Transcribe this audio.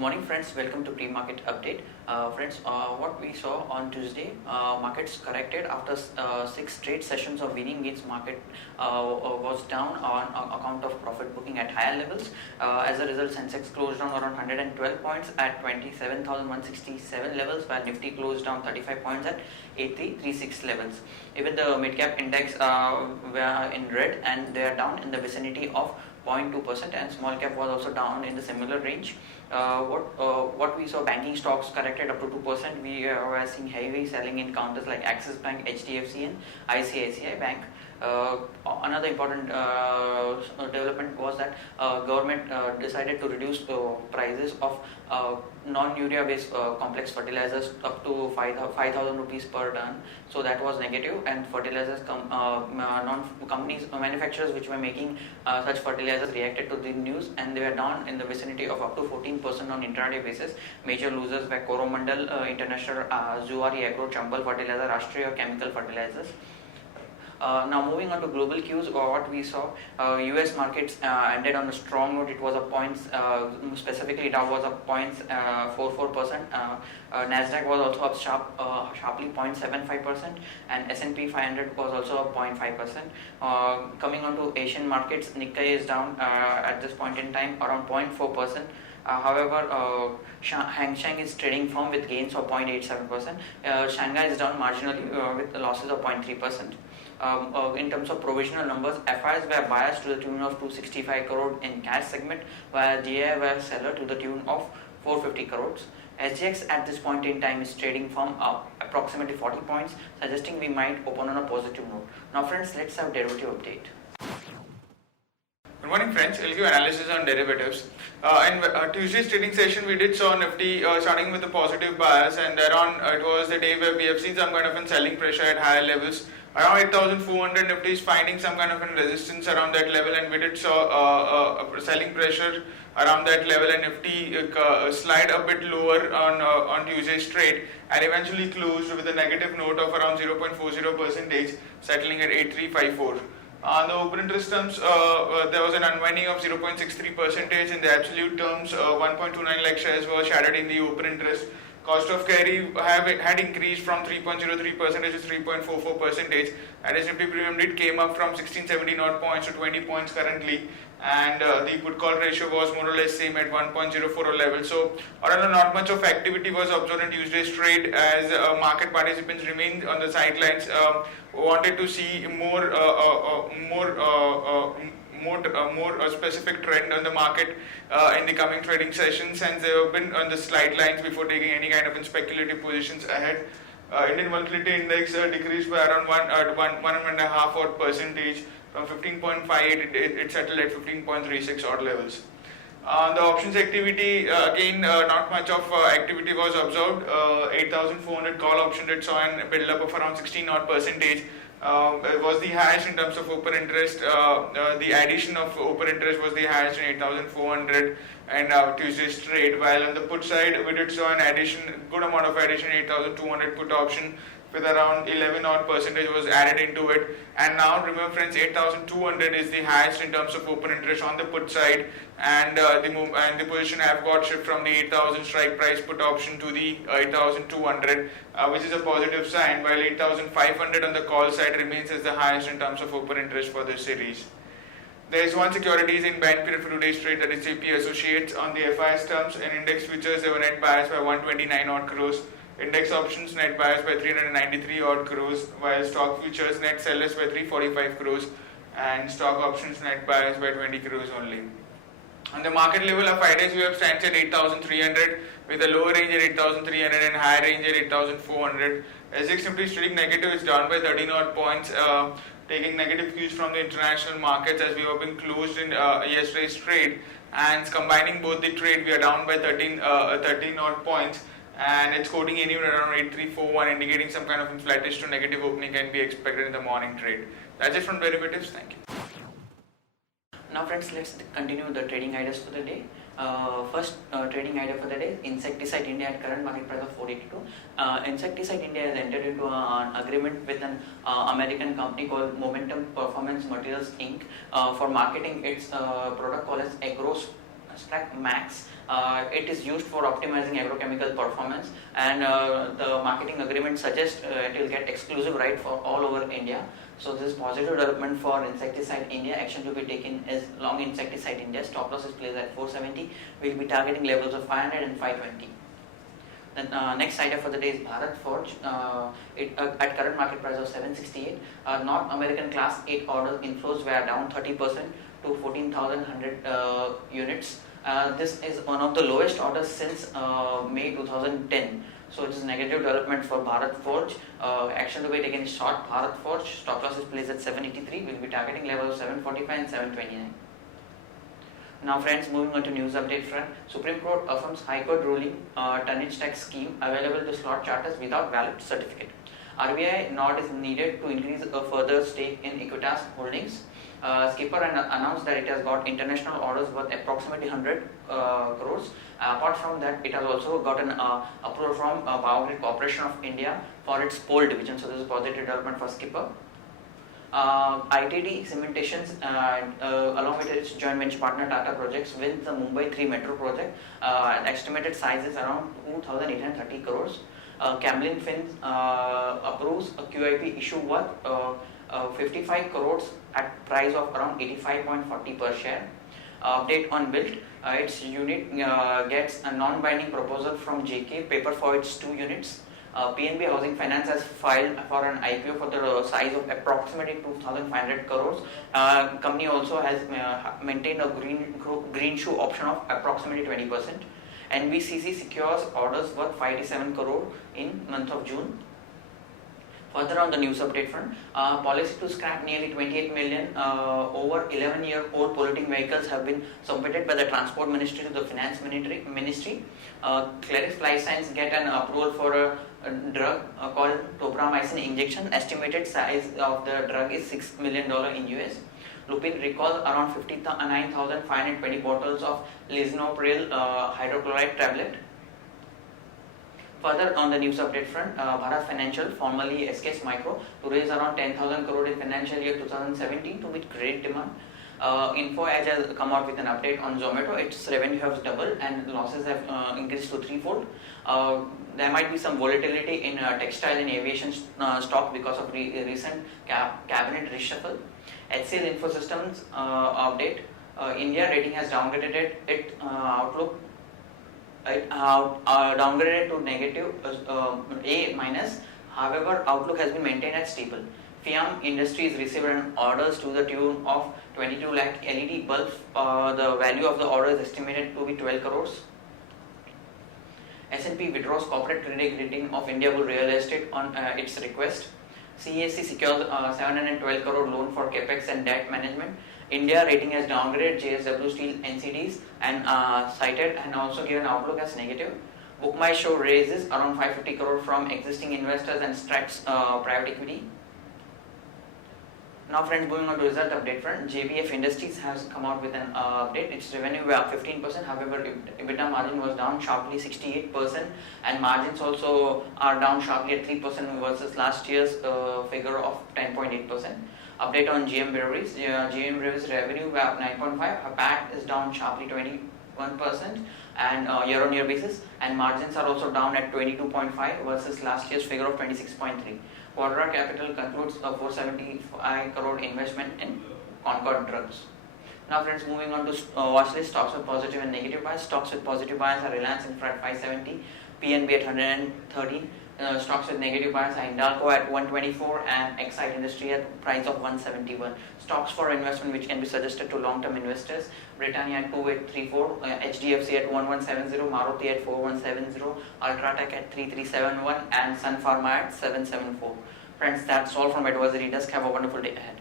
morning friends, welcome to pre-market update. Friends, what we saw on Tuesday, markets corrected after 6 straight sessions of winning gains. Market was down on account of profit booking at higher levels. As a result, Sensex closed down around 112 points at 27,167 levels, while Nifty closed down 35 points at 8336 levels. Even the mid-cap index were in red and they are down in the vicinity of 0.2%, and small cap was also down in the similar range. What we saw, banking stocks corrected up to 2%. We were seeing heavy selling in counters like Axis Bank, HDFC and ICICI Bank. Another important development was that government decided to reduce prices of non-urea based complex fertilizers up to 5,000 rupees per ton. So that was negative, and fertilizers companies manufacturers which were making such fertilizers reacted to the news, and they were down in the vicinity of up to 14% on intraday basis. Major losers were Coromandel International, Zuari Agro, Chambal Fertilizer, Rashtriya Chemical Fertilizers. Now moving on to global cues, what we saw, US markets ended on a strong note. It was a points, specifically Dow was up 0.44%. Nasdaq was also up sharply 0.75%, and S&P 500 was also up 0.5%. Coming on to Asian markets, Nikkei is down at this point in time around 0.4%. However, Hang Seng is trading firm with gains of 0.87%. Shanghai is down marginally with losses of 0.3%. In terms of provisional numbers, FIs were biased to the tune of 265 crore in cash segment, while GI were seller to the tune of 450 crores. SGX at this point in time is trading firm approximately 40 points, suggesting we might open on a positive note. Now friends, let's have derivative update. Good morning friends, I'll give analysis on derivatives. In Tuesday's trading session, we did saw Nifty starting with a positive bias, and thereon it was the day where we have seen some kind of a selling pressure at higher levels. Around 8,400, Nifty is finding some kind of a resistance around that level, and we did saw selling pressure around that level, and Nifty slide a bit lower on Tuesday's trade, and eventually closed with a negative note of around 0.40%, settling at 8354. On the open interest terms, there was an unwinding of 0.63%. In the absolute terms, 1.29 lakh shares were shattered in the open interest. Cost of carry had increased from 3.03% to 3.44%, and its Nifty premium did came up from 1670 odd points to 20 points currently, and the put call ratio was more or less same at 1.04 level. So although not much of activity was observed in Tuesday's trade, as market participants remained on the sidelines, wanted to see more specific trend on the market in the coming trading sessions, and they have been on the sidelines before taking any kind of speculative positions ahead. Indian volatility index decreased by around 1.5 odd percentage from 15.58. It settled at 15.36 odd levels. The options activity, again, not much of activity was observed. 8,400 call option did saw a build up of around 16 odd percentage. It was the highest in terms of open interest. The addition of open interest was the highest in 8,400 and Tuesday's trade, while on the put side we did saw an addition, good amount of addition, 8,200 put option with around 11 odd percentage was added into it. And now remember friends, 8,200 is the highest in terms of open interest on the put side, and the position have got shift from the 8,000 strike price put option to the 8,200, which is a positive sign, while 8,500 on the call side remains as the highest in terms of open interest for this series. There is one securities in band period for today's trade, that is JP Associates. On the FIS terms, in index futures they were net bias by 129 odd crores. Index options net buyers by 393 odd crores, while stock futures net sellers by 345 crores and stock options net buyers by 20 crores only. On the market level, of 5 days we have stands at 8,300 with a lower range at 8,300 and higher range at 8,400. SGX Nifty is trading negative, it's down by 13 odd points, taking negative cues from the international markets as we have been closed in yesterday's trade, and combining both the trade we are down by 13 odd points, and it's quoting anywhere around 8341, indicating some kind of flattish to negative opening can be expected in the morning trade. That's it from derivatives. Thank you. Now friends, let's continue the trading ideas for the day. First trading idea for the day, Insecticide India at current market price of 482. Insecticide India has entered into an agreement with an American company called Momentum Performance Materials Inc. For marketing its product called as Agros Stack Max. It is used for optimizing agrochemical performance, and the marketing agreement suggests it will get exclusive right for all over India. So this is positive development for insecticide India. Action to be taken is long insecticide India. Stop loss is placed at 470. We will be targeting levels of 500 and 520. Then next idea for the day is Bharat Forge. At current market price of 768. North American Class 8 orders inflows were down 30% to 14,100 units. This is one of the lowest orders since May 2010. So it is negative development for Bharat Forge. Action to be taken is short Bharat Forge. Stop loss is placed at 783. We will be targeting levels of 745 and 729. Now friends, moving on to news update front. Supreme Court affirms High Court ruling tonnage tax scheme available to slot charters without valid certificate. RBI nod is needed to increase a further stake in Equitas Holdings. Skipper announced that it has got international orders worth approximately 100 crores. Apart from that, it has also gotten approval from Power Grid Corporation of India for its pole division. So this is positive development for Skipper. ITD Cementations along with its joint venture partner Tata Projects wins the Mumbai 3 Metro project. Estimated size is around 2,830 crores. Camlin Fins approves a QIP issue worth 55 crores at price of around 85.40 per share. Update on Built. Its unit gets a non-binding proposal from JK paper for its 2 units. PNB Housing Finance has filed for an IPO for the size of approximately 2,500 crores. Company also has maintained a green shoe option of approximately 20%. NBCC secures orders worth 587 crore in month of June. Further on the news update front, policy to scrap nearly 28 million over 11-year-old polluting vehicles have been submitted by the Transport Ministry to the Finance Ministry. Clarix Life Science get an approval for a drug called tobramycin injection. Estimated size of the drug is $6 million in US. Lupin recalls around 59,520 bottles of lisinopril hydrochloride tablet. Further on the news update front, Bharat Financial, formerly SKS Micro, to raise around 10,000 crore in financial year 2017 to meet credit demand. Info Edge has come out with an update on Zomato. Its revenue has doubled and losses have increased to threefold. There might be some volatility in textile and aviation stock because of recent cabinet reshuffle. HCL Infosystems update. India rating has downgraded its outlook. Downgraded to negative A minus. However, outlook has been maintained at stable. FIAM Industries received an orders to the tune of 22 lakh LED bulbs. The value of the order is estimated to be 12 crores. S&P withdraws corporate credit rating of India Bull Real Estate on its request. CAC secures 712 crore loan for capex and debt management. India rating has downgraded JSW Steel NCDs and cited and also given outlook as negative. Book My Show raises around 550 crore from existing investors and Strax private equity. Now friends, moving on to result update front, JBF Industries has come out with an update. Its revenue were up 15%, however EBITDA margin was down sharply 68% and margins also are down sharply at 3% versus last year's figure of 10.8%. Update on GM Breweries. GM Breweries revenue were up 9.5%, PAT is down sharply 21% and year-on-year basis, and margins are also down at 22.5% versus last year's figure of 26.3%. Quadra Capital concludes a 475 crore investment in Concord Drugs. Now friends, moving on to watch list. Stocks with positive and negative bias. Stocks with positive bias are Reliance Infra at 570, PNB at 113. Stocks with negative bias are Hindalco at 124 and Exide Industry at price of 171. Stocks for investment which can be suggested to long-term investors: Britannia at 2834, HDFC at 1170, Maruti at 4170, Ultratech at 3371 and Sun Pharma at 774. Friends, that's all from Advisory Desk. Have a wonderful day ahead.